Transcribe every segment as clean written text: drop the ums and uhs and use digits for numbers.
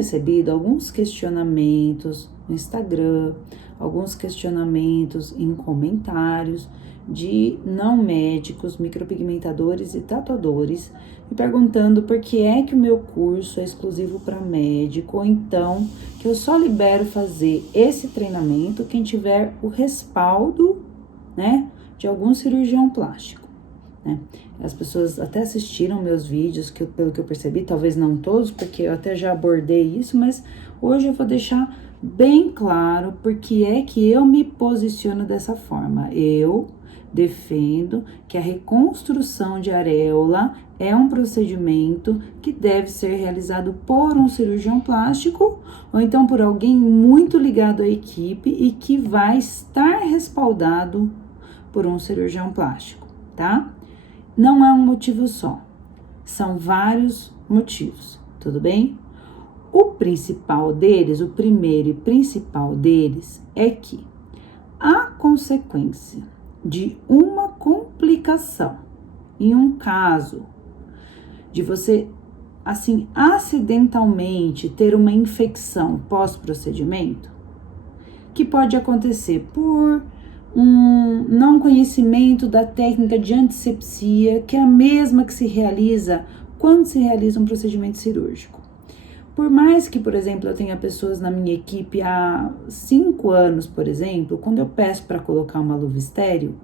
recebido alguns questionamentos no Instagram, alguns questionamentos em comentários de não médicos, micropigmentadores e tatuadores, me perguntando por que é que o meu curso é exclusivo para médico, ou então que eu só libero fazer esse treinamento quem tiver o respaldo, né, de algum cirurgião plástico, né? As pessoas até assistiram meus vídeos, pelo que eu percebi, talvez não todos, porque eu até já abordei isso, mas hoje eu vou deixar bem claro porque é que eu me posiciono dessa forma. Eu defendo que a reconstrução de areola é um procedimento que deve ser realizado por um cirurgião plástico ou então por alguém muito ligado à equipe e que vai estar respaldado por um cirurgião plástico, tá? Não é um motivo só, são vários motivos, tudo bem? O principal deles, o primeiro e principal deles é que a consequência de uma complicação, em um caso de você, assim, acidentalmente ter uma infecção pós-procedimento, que pode acontecer por um não conhecimento da técnica de antisepsia, que é a mesma que se realiza quando se realiza um procedimento cirúrgico. Por mais que, por exemplo, eu tenha pessoas na minha equipe há 5 anos, por exemplo, quando eu peço para colocar uma luva estéril,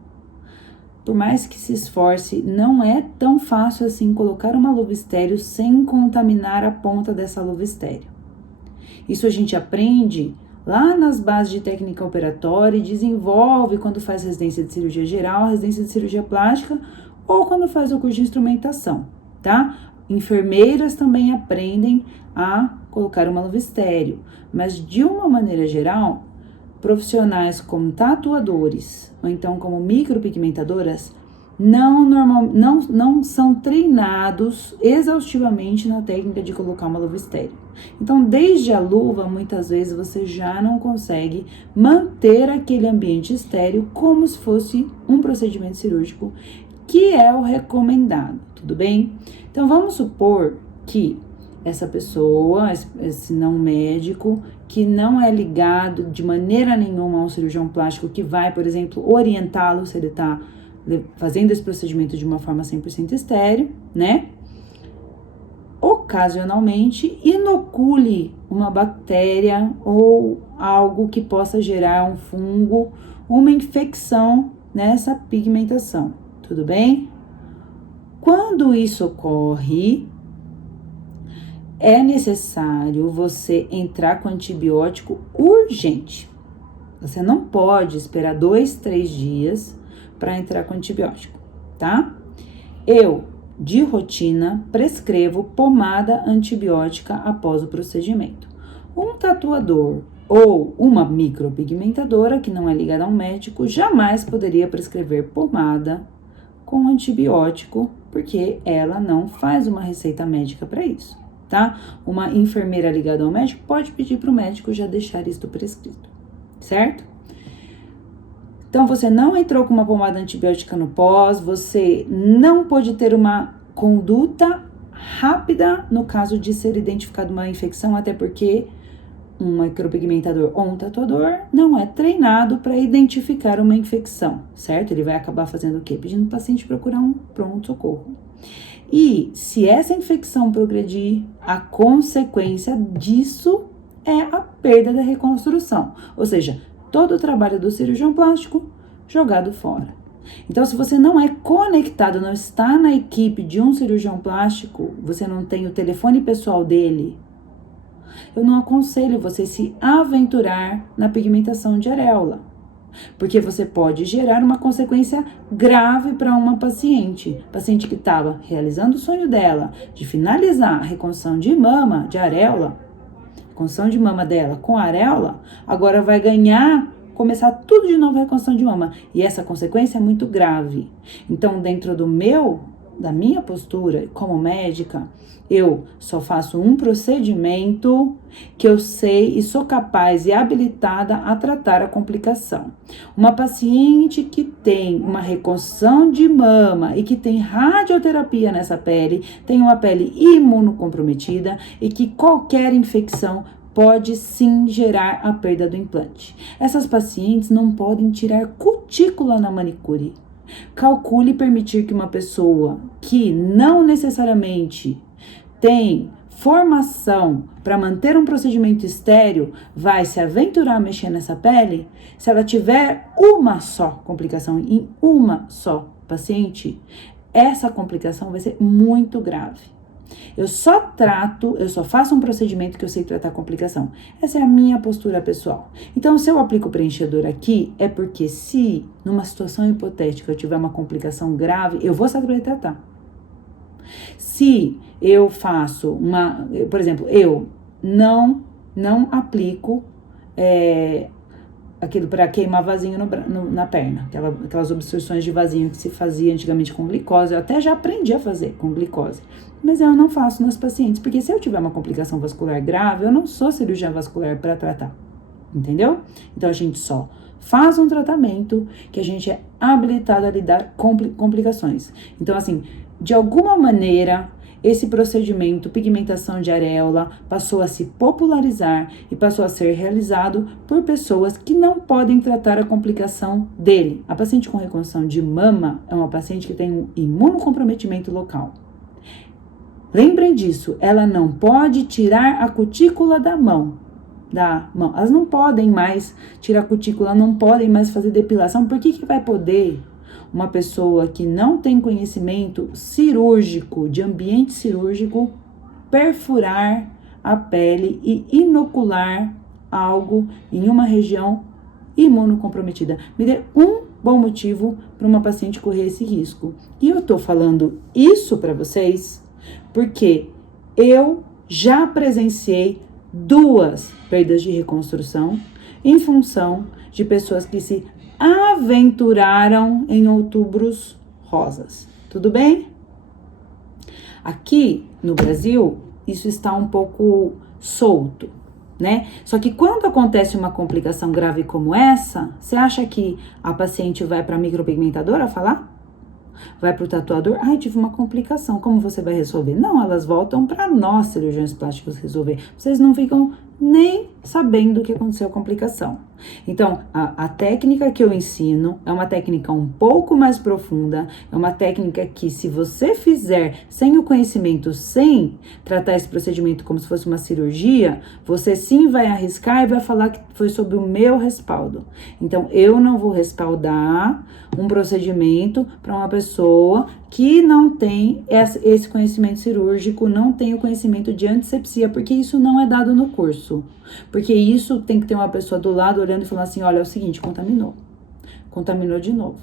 por mais que se esforce, não é tão fácil assim colocar uma luva estéril sem contaminar a ponta dessa luva estéril. Isso a gente aprende lá nas bases de técnica operatória e desenvolve quando faz residência de cirurgia geral, residência de cirurgia plástica ou quando faz o curso de instrumentação, tá? Enfermeiras também aprendem a colocar uma luva estéril, mas de uma maneira geral, profissionais como tatuadores ou então como micropigmentadoras não são treinados exaustivamente na técnica de colocar uma luva estéril. Então, desde a luva, muitas vezes você já não consegue manter aquele ambiente estéril como se fosse um procedimento cirúrgico, que é o recomendado, tudo bem? Então, vamos supor que essa pessoa, esse não médico, que não é ligado de maneira nenhuma a um cirurgião plástico que vai, por exemplo, orientá-lo se ele está fazendo esse procedimento de uma forma 100% estéril, né? Ocasionalmente, inocule uma bactéria ou algo que possa gerar um fungo, uma infecção nessa pigmentação, tudo bem? Quando isso ocorre, é necessário você entrar com antibiótico urgente. Você não pode esperar 2, 3 dias para entrar com antibiótico, tá? Eu, de rotina, prescrevo pomada antibiótica após o procedimento. Um tatuador ou uma micropigmentadora que não é ligada a um médico jamais poderia prescrever pomada com antibiótico, porque ela não faz uma receita médica para isso, tá? Uma enfermeira ligada ao médico pode pedir para o médico já deixar isto prescrito, certo? Então, você não entrou com uma pomada antibiótica no pós, você não pode ter uma conduta rápida no caso de ser identificada uma infecção, até porque um micropigmentador ou um tatuador não é treinado para identificar uma infecção, certo? Ele vai acabar fazendo o quê? Pedindo o paciente procurar um pronto-socorro. E se essa infecção progredir, a consequência disso é a perda da reconstrução, ou seja, todo o trabalho do cirurgião plástico jogado fora. Então, se você não é conectado, não está na equipe de um cirurgião plástico, você não tem o telefone pessoal dele, eu não aconselho você se aventurar na pigmentação de areola, porque você pode gerar uma consequência grave para uma paciente que estava realizando o sonho dela de finalizar a reconstrução de mama, de areola, reconstrução de mama dela com areola, agora vai começar tudo de novo a reconstrução de mama. E essa consequência é muito grave. Então, dentro do meu da minha postura como médica, eu só faço um procedimento que eu sei e sou capaz e habilitada a tratar a complicação. Uma paciente que tem uma reconstrução de mama e que tem radioterapia nessa pele, tem uma pele imunocomprometida e que qualquer infecção pode sim gerar a perda do implante. Essas pacientes não podem tirar cutícula na manicure. Calcule permitir que uma pessoa que não necessariamente tem formação para manter um procedimento estéril vai se aventurar a mexer nessa pele? Se ela tiver uma só complicação em uma só paciente, essa complicação vai ser muito grave. Eu só faço um procedimento que eu sei tratar a complicação. Essa é a minha postura pessoal. Então, se eu aplico o preenchedor aqui, é porque se numa situação hipotética eu tiver uma complicação grave, eu vou saber tratar. Se eu faço por exemplo, eu não aplico aquilo para queimar vasinho na perna, aquelas obstruções de vasinho que se fazia antigamente com glicose, eu até já aprendi a fazer com glicose, mas eu não faço nas pacientes, porque se eu tiver uma complicação vascular grave, eu não sou cirurgiã vascular para tratar, entendeu? Então a gente só faz um tratamento que a gente é habilitado a lidar com complicações. Então assim, de alguma maneira, esse procedimento, pigmentação de areola, passou a se popularizar e passou a ser realizado por pessoas que não podem tratar a complicação dele. A paciente com reconstrução de mama é uma paciente que tem um imunocomprometimento local. Lembrem disso, ela não pode tirar a cutícula da mão. Elas não podem mais tirar a cutícula, não podem mais fazer depilação. Por que vai poder uma pessoa que não tem conhecimento cirúrgico, de ambiente cirúrgico, perfurar a pele e inocular algo em uma região imunocomprometida? Me dê um bom motivo para uma paciente correr esse risco. E eu tô falando isso para vocês porque eu já presenciei 2 perdas de reconstrução em função de pessoas que se aventuraram em outubros rosas. Tudo bem? Aqui no Brasil, isso está um pouco solto, né? Só que quando acontece uma complicação grave como essa, você acha que a paciente vai para a micropigmentadora falar? Vai para o tatuador? Ai, tive uma complicação, como você vai resolver? Não, elas voltam para nós, cirurgiões plásticos, resolver. Vocês não ficam nem sabendo o que aconteceu a complicação. Então, a técnica que eu ensino é uma técnica um pouco mais profunda, é uma técnica que, se você fizer sem o conhecimento, sem tratar esse procedimento como se fosse uma cirurgia, você sim vai arriscar e vai falar que foi sob o meu respaldo. Então, eu não vou respaldar um procedimento para uma pessoa que não tem esse conhecimento cirúrgico, não tem o conhecimento de antisepsia, porque isso não é dado no curso. Porque isso tem que ter uma pessoa do lado olhando e falando assim, olha, é o seguinte, contaminou de novo,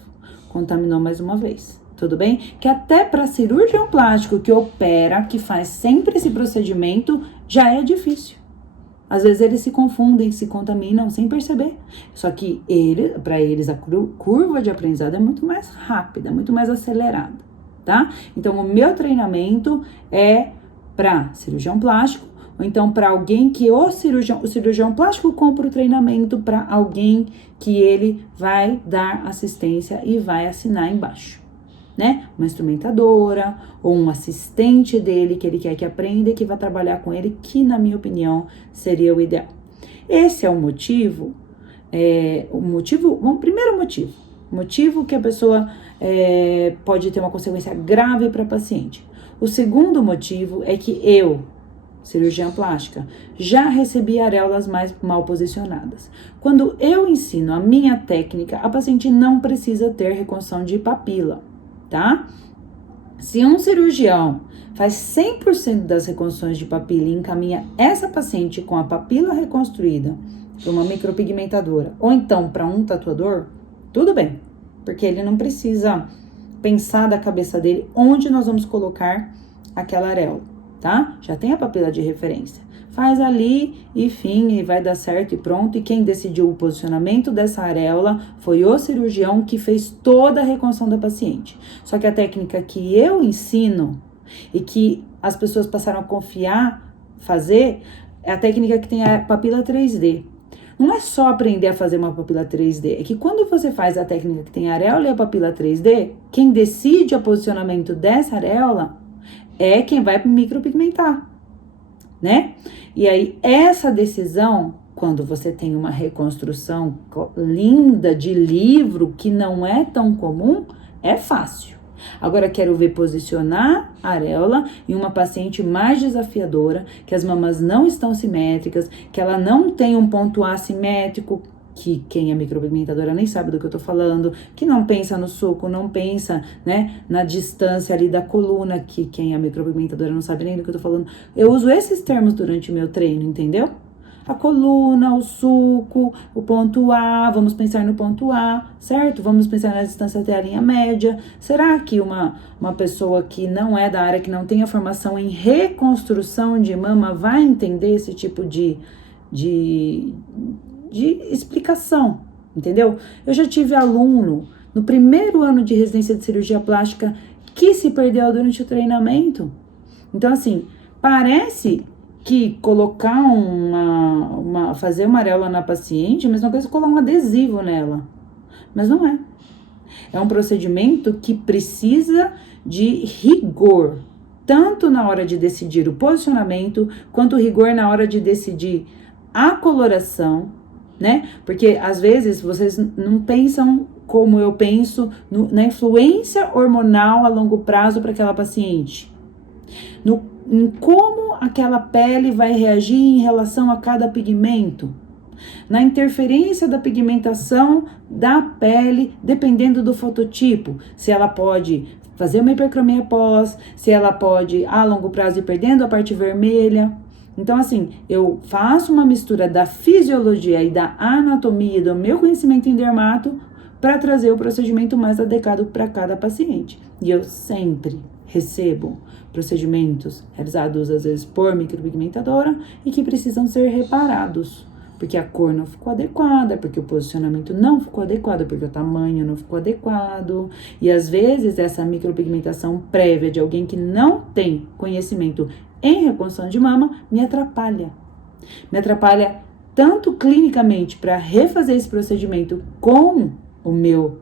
contaminou mais uma vez, tudo bem? Que até para cirurgião plástico que opera, que faz sempre esse procedimento, já é difícil. Às vezes eles se confundem, se contaminam sem perceber. Só que para eles a curva de aprendizado é muito mais rápida, muito mais acelerada, tá? Então o meu treinamento é para cirurgião plástico, ou então para alguém que o cirurgião plástico compra o treinamento para alguém que ele vai dar assistência e vai assinar embaixo, né? Uma instrumentadora ou um assistente dele que ele quer que aprenda e que vai trabalhar com ele, que na minha opinião seria o ideal. Esse é o motivo, primeiro motivo que a pessoa pode ter uma consequência grave para a paciente. O segundo motivo é que eu, cirurgiã plástica, já recebi areolas mais mal posicionadas. Quando eu ensino a minha técnica, a paciente não precisa ter reconstrução de papila, tá? Se um cirurgião faz 100% das reconstruções de papila e encaminha essa paciente com a papila reconstruída para uma micropigmentadora ou então para um tatuador, tudo bem, porque ele não precisa pensar da cabeça dele onde nós vamos colocar aquela areola, tá? Já tem a papila de referência. faz ali e fim, e vai dar certo e pronto. E quem decidiu o posicionamento dessa areola foi o cirurgião que fez toda a reconstrução da paciente. Só que a técnica que eu ensino e que as pessoas passaram a confiar, fazer, é a técnica que tem a papila 3D. Não é só aprender a fazer uma papila 3D, é que quando você faz a técnica que tem a areola e a papila 3D, quem decide o posicionamento dessa areola é quem vai micropigmentar, né? E aí, essa decisão, quando você tem uma reconstrução linda de livro, que não é tão comum, é fácil. Agora, quero ver posicionar a areola em uma paciente mais desafiadora, que as mamas não estão simétricas, que ela não tem um ponto assimétrico, que quem é micropigmentadora nem sabe do que eu tô falando, que não pensa no sulco, não pensa, né, na distância ali da coluna, que quem é micropigmentadora não sabe nem do que eu tô falando. Eu uso esses termos durante o meu treino, entendeu? A coluna, o sulco, o ponto A, vamos pensar no ponto A, certo? Vamos pensar na distância até a linha média. Será que uma pessoa que não é da área, que não tem a formação em reconstrução de mama, vai entender esse tipo de explicação, entendeu? Eu já tive aluno no primeiro ano de residência de cirurgia plástica que se perdeu durante o treinamento. Então, assim, parece que colocar fazer uma areola na paciente é a mesma coisa que colar um adesivo nela. Mas não é. É um procedimento que precisa de rigor, tanto na hora de decidir o posicionamento, quanto rigor na hora de decidir a coloração, né? Porque às vezes vocês não pensam como eu penso na influência hormonal a longo prazo para aquela paciente. Em como aquela pele vai reagir em relação a cada pigmento, na interferência da pigmentação da pele, dependendo do fototipo, se ela pode fazer uma hipercromia pós, se ela pode a longo prazo ir perdendo a parte vermelha. Então, assim, eu faço uma mistura da fisiologia e da anatomia do meu conhecimento em dermato para trazer o procedimento mais adequado para cada paciente. E eu sempre recebo procedimentos realizados às vezes por micropigmentadora e que precisam ser reparados, porque a cor não ficou adequada, porque o posicionamento não ficou adequado, porque o tamanho não ficou adequado. E às vezes essa micropigmentação prévia de alguém que não tem conhecimento em reconstrução de mama me atrapalha. Me atrapalha tanto clinicamente para refazer esse procedimento com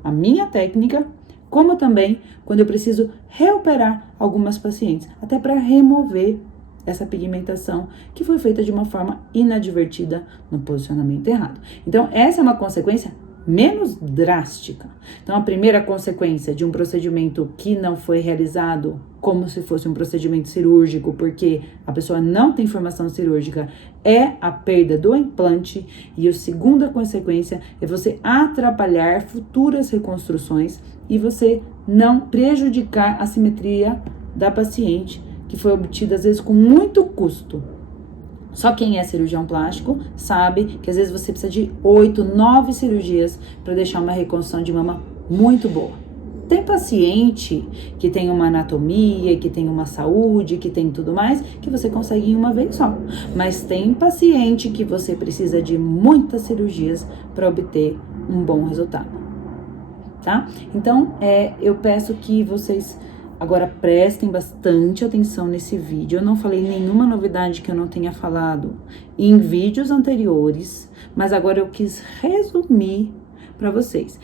a minha técnica, como também quando eu preciso reoperar algumas pacientes, até para remover essa pigmentação que foi feita de uma forma inadvertida no posicionamento errado. Então, essa é uma consequência menos drástica. Então, a primeira consequência de um procedimento que não foi realizado como se fosse um procedimento cirúrgico, porque a pessoa não tem formação cirúrgica, é a perda do implante. E a segunda consequência é você atrapalhar futuras reconstruções e você não prejudicar a simetria da paciente, que foi obtida às vezes com muito custo. Só quem é cirurgião plástico sabe que às vezes você precisa de 8, 9 cirurgias para deixar uma reconstrução de mama muito boa. Tem paciente que tem uma anatomia, que tem uma saúde, que tem tudo mais, que você consegue em uma vez só. Mas tem paciente que você precisa de muitas cirurgias para obter um bom resultado, tá? Então, eu peço que vocês agora prestem bastante atenção nesse vídeo. Eu não falei nenhuma novidade que eu não tenha falado em vídeos anteriores, mas agora eu quis resumir para vocês.